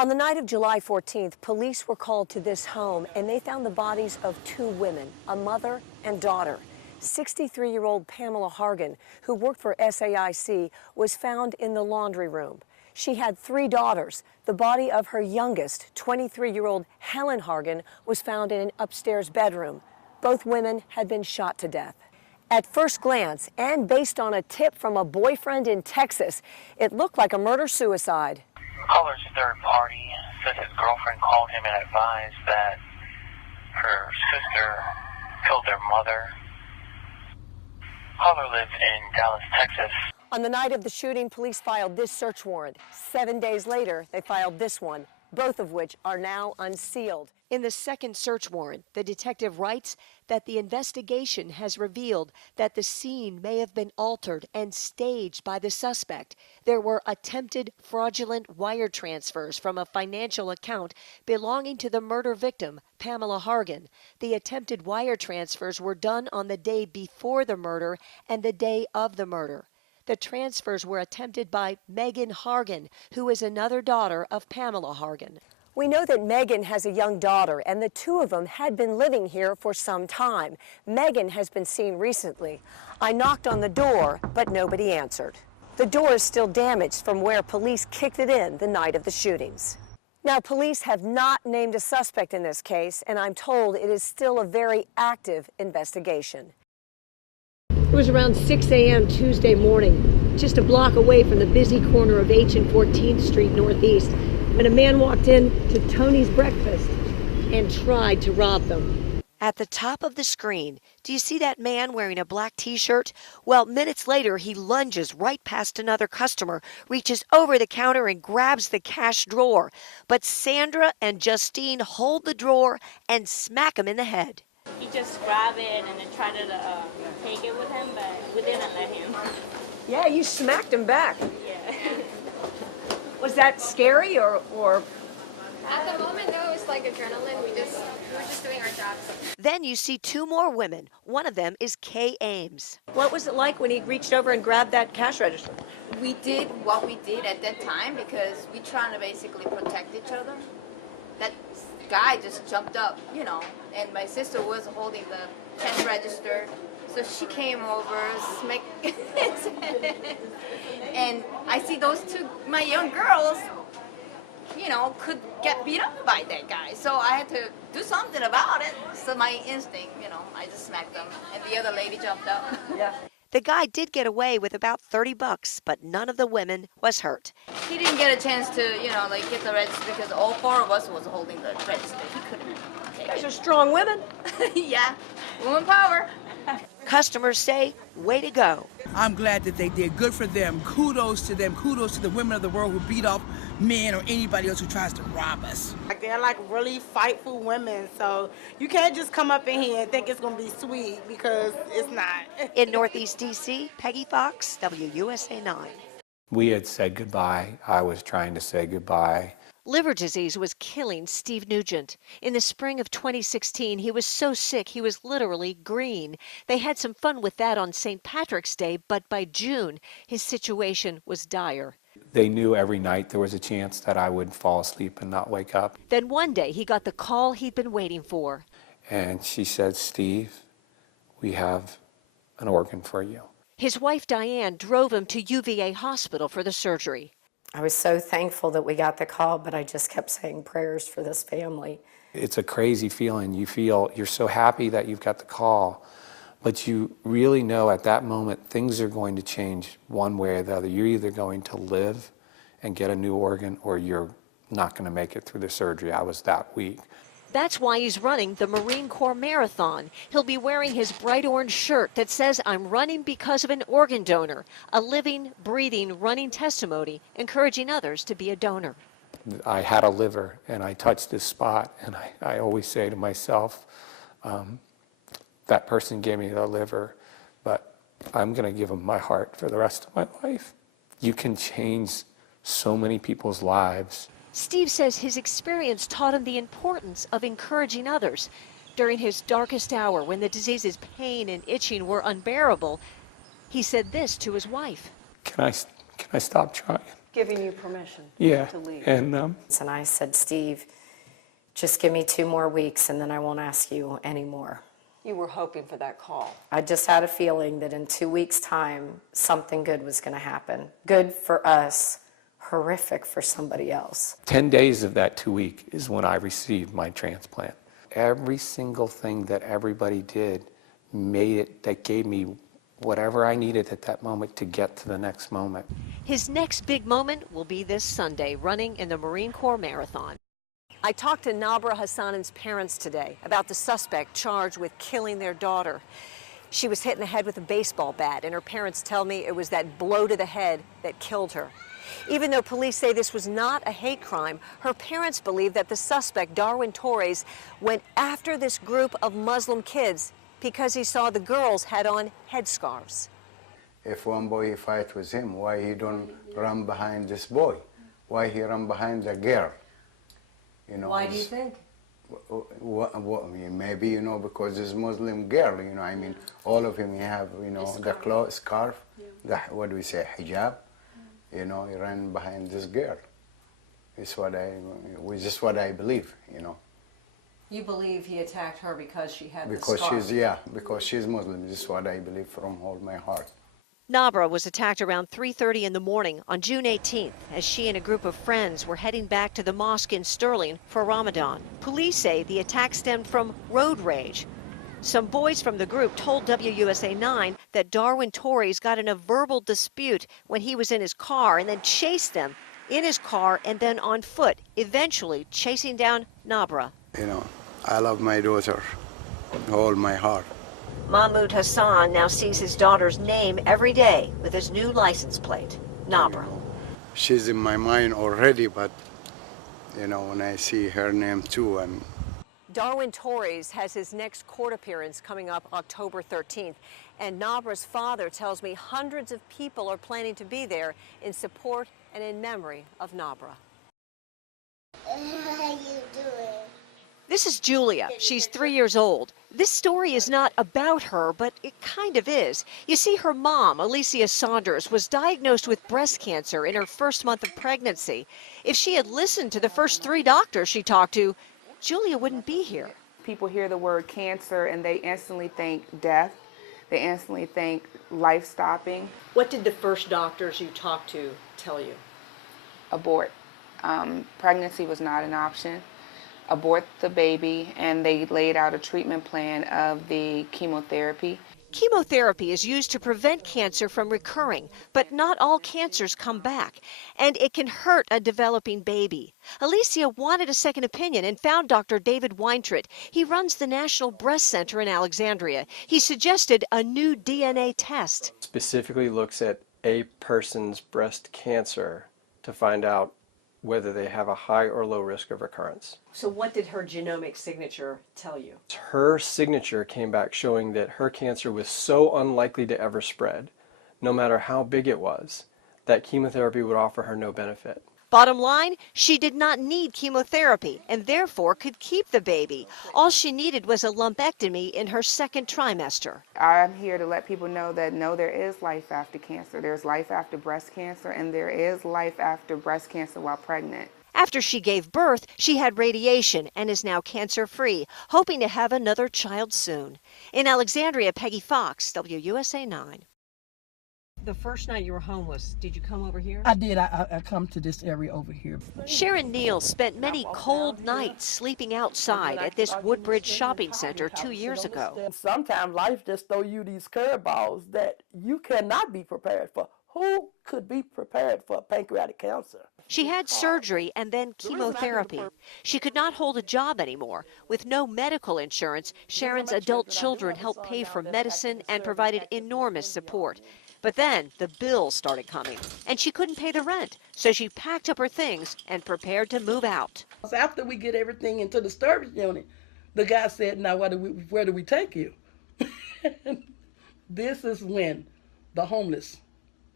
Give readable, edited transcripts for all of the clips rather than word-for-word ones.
On the night of July 14th, police were called to this home and they found the bodies of two women, a mother and daughter. 63-year-old Pamela Hargan, who worked for SAIC, was found in the laundry room. She had three daughters. The body of her youngest, 23-year-old Helen Hargan, was found in an upstairs bedroom. Both women had been shot to death. At first glance, and based on a tip from a boyfriend in Texas, it looked like a murder-suicide. Caller's third party said his girlfriend called him and advised that her sister killed their mother. Caller lives in Dallas, Texas. On the night of the shooting, police filed this search warrant. 7 days later, they filed this one, both of which are now unsealed. In the second search warrant, the detective writes that the investigation has revealed that the scene may have been altered and staged by the suspect. There were attempted fraudulent wire transfers from a financial account belonging to the murder victim, Pamela Hargan. The attempted wire transfers were done on the day before the murder and the day of the murder. The transfers were attempted by Megan Hargan, who is another daughter of Pamela Hargan. We know that Megan has a young daughter, and the two of them had been living here for some time. Megan has been seen recently. I knocked on the door, but nobody answered. The door is still damaged from where police kicked it in the night of the shootings. Now, police have not named a suspect in this case, and I'm told it is still a very active investigation. It was around 6 a.m. Tuesday morning, just a block away from the busy corner of H and 14th Street Northeast, when a man walked in to Tony's Breakfast and tried to rob them. At the top of the screen, do you see that man wearing a black T-shirt? Well, minutes later, he lunges right past another customer, reaches over the counter and grabs the cash drawer. But Sandra and Justine hold the drawer and smack him in the head. He just grabbed it and then tried to take it with him, but we didn't let him. Yeah, you smacked him back. Yeah. Was that scary or? At the moment, no, it's like adrenaline. We're just doing our jobs. Then you see two more women. One of them is Kay Ames. What was it like when he reached over and grabbed that cash register? We did what we did at that time because we're trying to basically protect each other. That guy just jumped up, and my sister was holding the cash register. So she came over, smacked his head. And I see those two, my young girls, could get beat up by that guy. So I had to do something about it. So my instinct, I just smacked them. And the other lady jumped up. Yeah. The guy did get away with about $30, but none of the women was hurt. He didn't get a chance to, get the register because all four of us was holding the register. He couldn't take it. You guys are strong women. Yeah, woman power. Customers say, way to go. I'm glad that they did. Good for them. Kudos to them. Kudos to the women of the world who beat up men or anybody else who tries to rob us. They're like really fightful women, so you can't just come up in here and think it's going to be sweet because it's not. In Northeast D.C., Peggy Fox, WUSA 9. We had said goodbye. I was trying to say goodbye. Liver disease was killing Steve Nugent. In the spring of 2016, he was so sick he was literally green. They had some fun with that on St. Patrick's Day, but by June, his situation was dire. They knew every night there was a chance that I would fall asleep and not wake up. Then one day, he got the call he'd been waiting for. And she said, "Steve, we have an organ for you." His wife, Diane, drove him to UVA Hospital for the surgery. I was so thankful that we got the call, but I just kept saying prayers for this family. It's a crazy feeling. You're so happy that you've got the call, but you really know at that moment things are going to change one way or the other. You're either going to live and get a new organ or you're not going to make it through the surgery. I was that weak. That's why he's running the Marine Corps Marathon. He'll be wearing his bright orange shirt that says, "I'm running because of an organ donor," a living, breathing, running testimony, encouraging others to be a donor. I had a liver, and I touched this spot, and I always say to myself, that person gave me the liver, but I'm going to give them my heart for the rest of my life. You can change so many people's lives. Steve says his experience taught him the importance of encouraging others. During his darkest hour, when the disease's pain and itching were unbearable, he said this to his wife. Can I stop trying? Giving you permission Yeah, to leave. and And I said, Steve, just give me 2 more weeks and then I won't ask you anymore. You were hoping for that call. I just had a feeling that in 2 weeks' time, something good was going to happen. Good for us, horrific for somebody else. 10 days of that 2 week is when I received my transplant. Every single thing that everybody did made it, that gave me whatever I needed at that moment to get to the next moment. His next big moment will be this Sunday, running in the Marine Corps Marathon. I talked to Nabra Hassanen's parents today about the suspect charged with killing their daughter. She was hit in the head with a baseball bat, and her parents tell me it was that blow to the head that killed her. Even though police say this was not a hate crime, her parents believe that the suspect, Darwin Torres, went after this group of Muslim kids because he saw the girls had on headscarves. If one boy fight with him, why he don't run behind this boy? Why he run behind the girl? You know, Why do you think? Maybe, you know, because it's Muslim girl, you know, I mean, all of them have, you know, the cloth, scarf, the, what do we say, hijab, you know, he ran behind this girl. It's what I believe, you know. You believe he attacked her because she had because the scarf? Because she's Muslim. This is what I believe from all my heart. Nabra was attacked around 3:30 in the morning on June 18th as she and a group of friends were heading back to the mosque in Sterling for Ramadan. Police say the attack stemmed from road rage. Some boys from the group told WUSA 9 that Darwin Torres got in a verbal dispute when he was in his car and then chased them in his car and then on foot, eventually chasing down Nabra. You know, I love my daughter with all my heart. Mahmoud Hassan now sees his daughter's name every day with his new license plate, Nabra. She's in my mind already, but, you know, when I see her name too, Darwin Torres has his next court appearance coming up October 13th, and Nabra's father tells me hundreds of people are planning to be there in support and in memory of Nabra. How you doing? This is Julia. She's 3 years old. This story is not about her, but it kind of is. You see, her mom, Alicia Saunders, was diagnosed with breast cancer in her first month of pregnancy. If she had listened to the first 3 doctors she talked to, Julia wouldn't be here. People hear the word cancer and they instantly think death. They instantly think life stopping. What did the first doctors you talked to tell you? Abort. Pregnancy was not an option. Abort the baby, and they laid out a treatment plan of the chemotherapy. Chemotherapy is used to prevent cancer from recurring, but not all cancers come back, and it can hurt a developing baby. Alicia wanted a second opinion and found Dr. David Weintraub. He runs the National Breast Center in Alexandria. He suggested a new DNA test. Specifically looks at a person's breast cancer to find out whether they have a high or low risk of recurrence. So what did her genomic signature tell you? Her signature came back showing that her cancer was so unlikely to ever spread, no matter how big it was, that chemotherapy would offer her no benefit. Bottom line, she did not need chemotherapy and therefore could keep the baby. All she needed was a lumpectomy in her second trimester. I'm here to let people know that no, there is life after cancer. There's life after breast cancer, and there is life after breast cancer while pregnant. After she gave birth, she had radiation and is now cancer-free, hoping to have another child soon. In Alexandria, Peggy Fox, WUSA 9. The first night you were homeless, did you come over here? I did. I come to this area over here. Sharon Neal spent many cold nights sleeping outside at this Woodbridge shopping center 2 years ago. Sometimes life just throw you these curveballs that you cannot be prepared for. Who could be prepared for pancreatic cancer? She had surgery and then chemotherapy. She could not hold a job anymore. With no medical insurance, Sharon's adult children helped pay for medicine and provided enormous support. But then the bills started coming, and she couldn't pay the rent, so she packed up her things and prepared to move out. After we get everything into the storage unit, the guy said, now where do we take you? This is when the homeless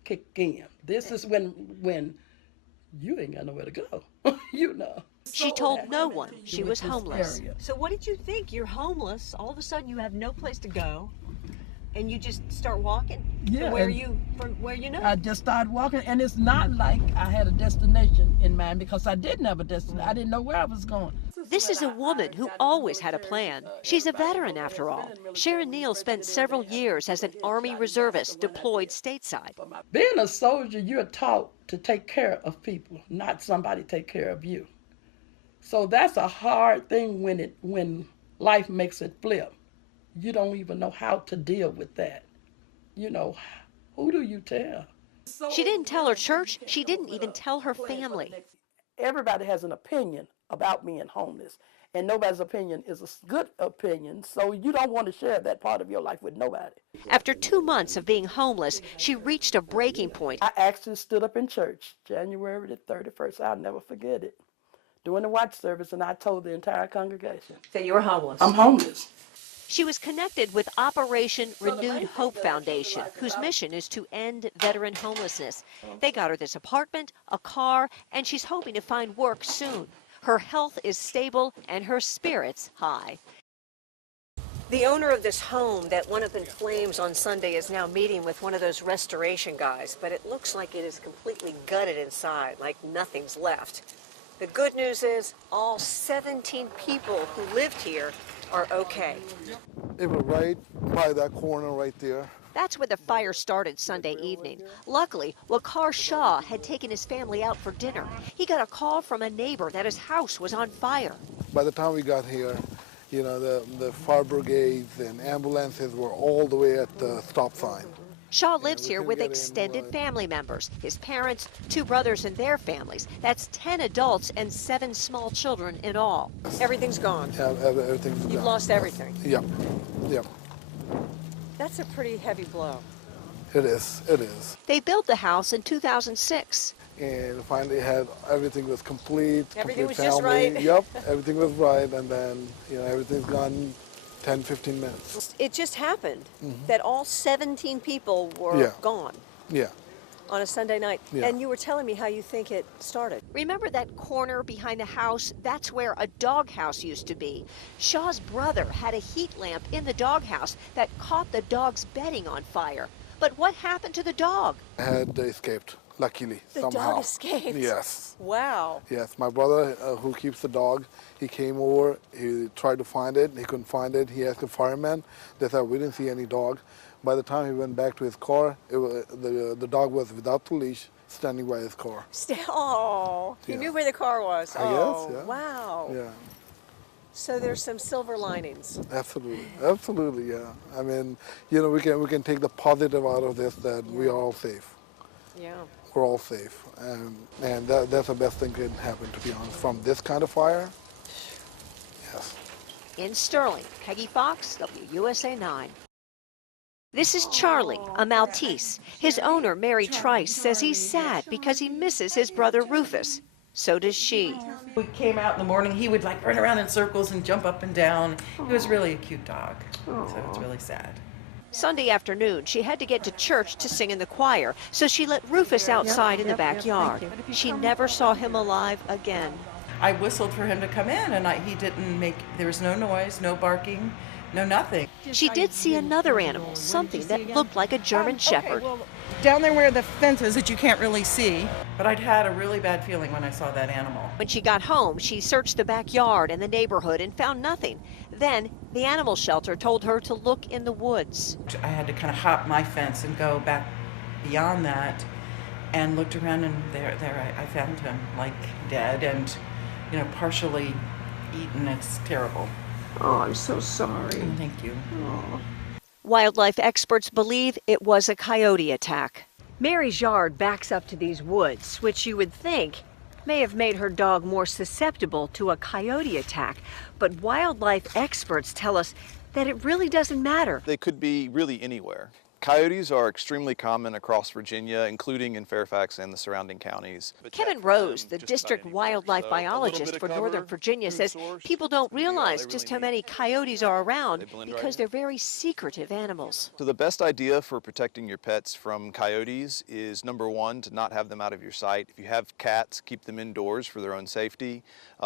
kick in. This is when you ain't got nowhere to go, you know. She told no one she was homeless. So what did you think? You're homeless. All of a sudden you have no place to go. And you just start walking? Yeah. From where you know? I just started walking, and it's not like I had a destination in mind because I didn't have a destination. I didn't know where I was going. This is a woman who always had a plan. She's a veteran, after all. Sharon Neal spent several years as an Army reservist deployed stateside. Being a soldier, you're taught to take care of people, not somebody take care of you. So that's a hard thing when life makes it flip. You don't even know how to deal with that. You know, who do you tell? She didn't tell her church. She didn't even tell her family. Everybody has an opinion about being homeless, and nobody's opinion is a good opinion, so you don't want to share that part of your life with nobody. After 2 months of being homeless, she reached a breaking point. I actually stood up in church January the 31st. I'll never forget it. During the watch service, and I told the entire congregation. So you were homeless? I'm homeless. She was connected with Operation Renewed Hope Foundation, whose mission is to end veteran homelessness. They got her this apartment, a car, and she's hoping to find work soon. Her health is stable and her spirits high. The owner of this home that went up in flames on Sunday is now meeting with one of those restoration guys, but it looks like it is completely gutted inside, like nothing's left. The good news is all 17 people who lived here are okay. It was right by that corner right there. That's where the fire started Sunday evening. Luckily, Waqar Shah had taken his family out for dinner. He got a call from a neighbor that his house was on fire. By the time we got here, you know, the fire brigades and ambulances were all the way at the stop sign. Shah lives here with extended family members, his parents, 2 brothers and their families. That's 10 adults and 7 small children in all. Everything's gone. Yeah, everything's gone. You've lost everything. Yep, yep. That's a pretty heavy blow. It is, it is. They built the house in 2006. And finally had, everything was complete. Everything complete was just family. right. Yep, everything was right, and then, you know, everything's gone 10, 15 minutes. It just happened that all 17 people were gone. Yeah. On a Sunday night. Yeah. And you were telling me how you think it started. Remember that corner behind the house? That's where a doghouse used to be. Shaw's brother had a heat lamp in the doghouse that caught the dog's bedding on fire. But what happened to the dog? Had escaped, luckily, somehow. The dog escaped? Yes. Wow. Yes, my brother who keeps the dog, he came over, he tried to find it, he couldn't find it, he asked a fireman, they said we didn't see any dog. By the time he went back to his car, the dog was without the leash, standing by his car. Oh, he knew where the car was. I guess, yeah. Wow. Yeah. So there's some silver linings. Absolutely, absolutely, yeah. I mean, you know, we can take the positive out of this, that we are all safe. Yeah. We're all safe, and that's the best thing that can happen, to be honest. From this kind of fire, yes. In Sterling, Peggy Fox, WUSA 9. This is Charlie, a Maltese. His owner, Mary Trice, says he's sad because he misses his brother Rufus. So does she. We came out in the morning, he would like run around in circles and jump up and down. He was really a cute dog, so it's really sad. Sunday afternoon, she had to get to church to sing in the choir, so she let Rufus outside in the backyard. She never saw him alive again. I whistled for him to come in, and he didn't make, there was no noise, no barking, no nothing. She did see another animal, something that looked like a German Shepherd. Okay, well, down there where the fence is that you can't really see. But I'd had a really bad feeling when I saw that animal. When she got home, she searched the backyard and the neighborhood and found nothing. Then the animal shelter told her to look in the woods. I had to kind of hop my fence and go back beyond that and looked around, and there I found him, like dead and, you know, partially eaten. It's terrible. Oh, I'm so sorry. Thank you. Oh. Wildlife experts believe it was a coyote attack. Mary's yard backs up to these woods, which you would think may have made her dog more susceptible to a coyote attack. But wildlife experts tell us that it really doesn't matter. They could be really anywhere. Coyotes are extremely common across Virginia, including in Fairfax and the surrounding counties. Kevin Rose, the district wildlife biologist for Northern Virginia, says people don't realize just how many coyotes are around because they're very secretive animals. So the best idea for protecting your pets from coyotes is, number one, to not have them out of your sight. If you have cats, keep them indoors for their own safety.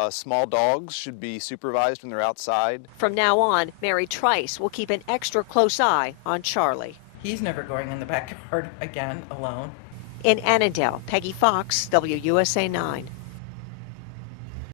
Small dogs should be supervised when they're outside. From now on, Mary Trice will keep an extra close eye on Charlie. He's never going in the backyard again alone. In Annandale, Peggy Fox, WUSA 9.